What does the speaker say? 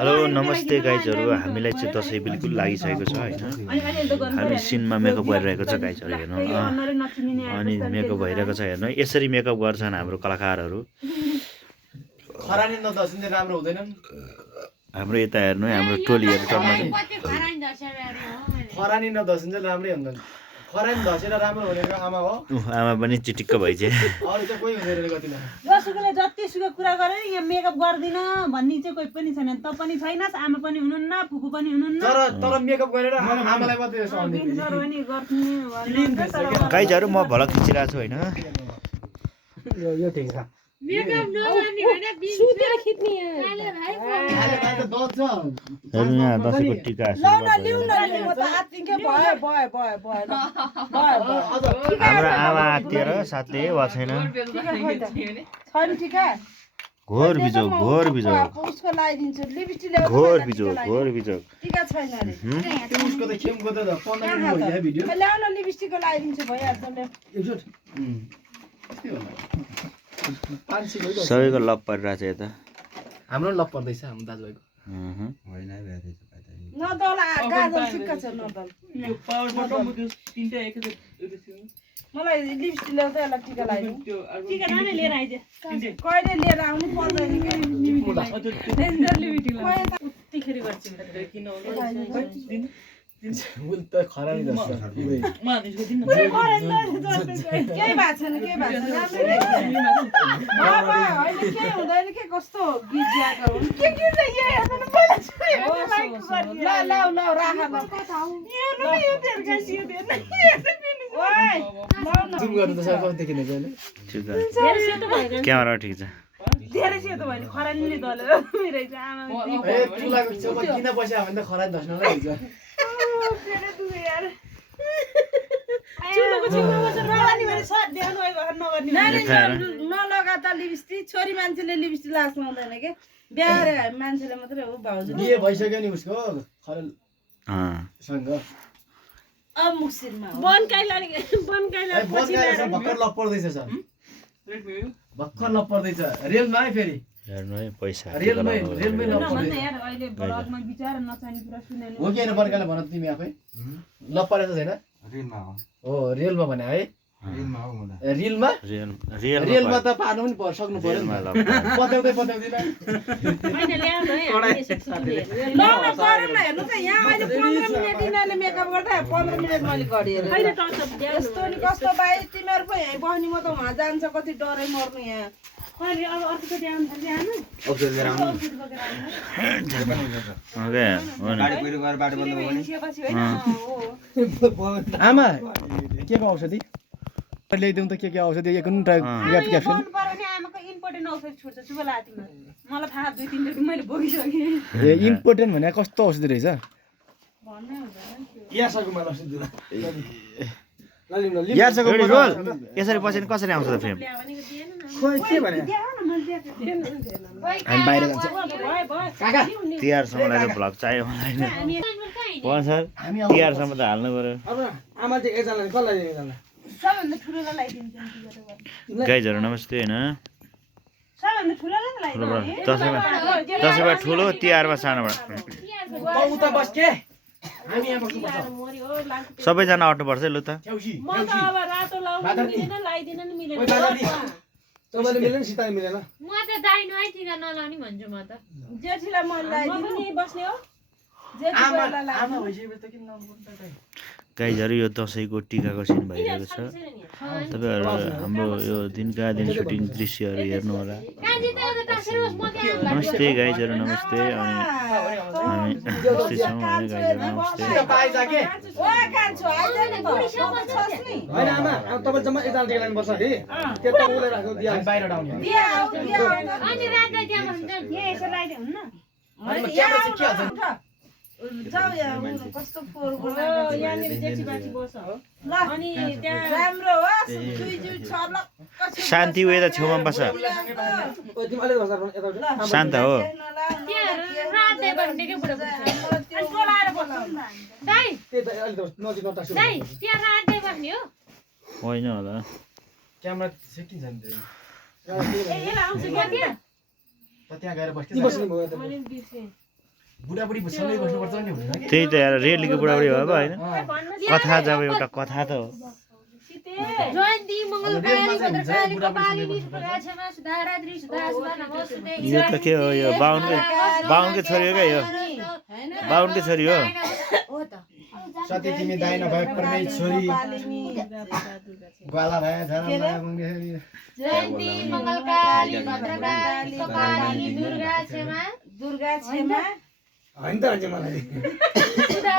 hello नमस्ते गाइजहरू हामीलाई चाहिँ दसैँ बिल्कुल लागिसकेको छ हैन हामी सिनमा मेकअप गरिरहेको छ गाइजहरू हेर्नु अनि मेकअप भइरहेको छ हेर्नु यसरी मेकअप गर्छन् हाम्रो कलाकारहरू खरानी नदसिन्छ राम्रो हुँदैन हाम्रो यता हेर्नु है हाम्रो टोलीहरू टम्मा खरानी नदसिन्छ राम्रै हुँदैन खरानी धसेर राम्रो भनेको आमा हो आमा पनि चिटिक्क भइछ अरु चाहिँ कोही हुँदैन गतिमा जसुकले जतिसुकै कुरा गरे यहाँ मेकअप गर्दिन भन्ने चाहिँ कोही पनि छैन त पनि छैनस् आमा पनि हुनुहुन्न फुपू पनि हुनुहुन्न तर मेकअप गरेर आमालाई मात्रै सुहाउने गाइजहरू म भलक खिचिरहेको छु हैन यो ठिक छ मेकअप नगर्ने हैन सुतेर खिच्ने हेर्नु यहाँ दसैँको टिका हाम्रो आमा आत्तिएर साथले वा छैन घोर बिजोग घोर बिजोग घोर बिजोग घोर बिजोग उसको त खेमको त 15 मिनेट हो या भिडियो सबैको लप परिरहेको छ यता हाम्रो लप पर्दैछ हाम्रो दाजुभाइको मलाई लिपस्टिक ल्याउँदा यसलाई टिका लगाइदिनु टिका नानी लिएर आइज कहिले लिएर आउनु पर्दैन उतिखेरी गर्छु उल त खरानी जस्तो केही भएको छैन केही हुँदैन के कस्तो गीत गाएको क्यामेरा ठिक छ धेरै सेतो भयो खरानीले दलेर रहेछ आमा ए चुलाको छेउमा किन बस्या भने त खरानी धस्नलाई हुन्छ नलगा त लिपस्टिक छोरी मान्छेले लिपस्टिक लास लाउँदैन के बिहारे मान्छेले मात्रै हो भाउजू बिहे भइसक्यो नि उसको खरल सँग अब मुक्सिरमा भर्खर लप पर्दैछ सर भर्खर लप पर्दैछ रेलमा है फेरि हेर्नु है पैसा रेलमै लप पर्दैछ अहिले ब्लगमा बिचार नचाहिने कुरा सुनेन हो कि बर्काले भन तिमी आफै लप परेछ छैन हो रेलमा भने है रेलमा रेलमा त पार्नु पनि सक्नु पर्यो पत्याउँदै पत्याउँदैन हेर्नु त यहाँ अहिले 15 मिनेट यिनीहरूले मेकअप गर्दा 15 मिनेट मैले गरेँ यस्तो नि कस्तो भाइ तिमीहरू पो यहीँ बस्ने म त उहाँ जान्छ कति डरै मर्नु यहाँ अहिले अब अर्कोचोटि आउनु आमा के को औषधि ल्याइदिउँ त के औषधि एक क्याप्सुल आमाको इम्पोर्टेन्ट औषधि छुट्छ चुप लाग्यो मलाई थाहा 2-3 चोटि मैले बोकिसकेँ ए इम्पोर्टेन्ट भने कस्तो औषधि रहेछ भन्नै हुँदैन यारसँगको रोल यसरी बसेन कसरी आउँछ त फ्रेम खोइ के भने हामी बाहिर जान्छ काका तिहारसम्म लागि भ्लग चाहियो मलाई होइन सर तिहारसम्म त हाल्नु पर्यो अब आमा चाहिँ एकजना कसलाई एकजना सबभन्दा ठुलोलाई लगाइदिन्छ गाइजहरू नमस्ते होइन सबभन्दा ठुलोलाई लगाइदिन्छ दसैँमा ठुलो तिहारमा सानोबाट उता बस के हामी यहाँ बस्नु पर्छ सबैजना आउनुपर्छ है लु त छेउसी म त अब रातो लाउनु मिलेन लाइदिन नि मिलेन तपाईले मिलेन सीताले मिलेन म त दाइनो है टिका नलाउने भन्छु म त जेठीलाई म लाइदिनु नि बस्ने हो जेठीलाई आमा भइसकेपछि त किन नबोल्नु त गाइजहरू यो दसैँको टिकाको सिन भइरहेको छ तपाईँहरू हाम्रो यो दिनका दिन सुटिङ दृश्यहरू हेर्नु होला नमस्ते गाइजहरू नमस्ते अनि हामी यस्तै छौँ है गाइजहरू नमस्ते हैन आमा तपाईले जम्मा एकजना टिका लाइन बस्छ है त्यता उले राख्नु दिया बाहिर डाउने अनि रातै त्यहाँ बस्छ यसो लाइदिए हुन्न अनि क्यामेरा चाहिँ के हाल्छ जाऊ यहाँ कस्तो फोहोर बोलाएको यहाँनिर जेठी बाटी बस्छ हो ल अनि त्यहाँ राम्रो हो दुई छलक शान्ति वे त छेउमा बस्छ तिमी अलि बस्छ यता शान्त हो त्यहाँ रातै बस्ने के बुढो अनि बोलाएर बस्छ दाइ त्यता अलि नजिक नटासु दाइ त्यहाँ रातै बस्ने हो होइन होला क्यामेरा सेटिङ छ नि ए आउँछ क्या त त्यहाँ गएर बस्छ मैले बिर्सेँ बुढाबुढी सँगै बस्नुपर्छ नि हुँदैन कि त्यही त यार रेलीको बुढाबुढी भयो होइन कथा जब एउटा कथा त हो जयन्ती मङ्गलकाली भद्रकाली कपालिनी सुप्रगाछमा सुधारात्रि सुधासुधा नमोस्तुते यो त के हो यो बाहुनकै छोरी हो क्या यो बाहुनकै छोरी हो हो त सती तिमी दाइ नभए पर्ने छोरी ग्वाला भए झरा माया मङ्गेश्वरी जयन्ती मङ्गलकाली भद्रकाली कपालिनी दुर्गा क्षमा दुर्गा क्षमा होइन त मलाई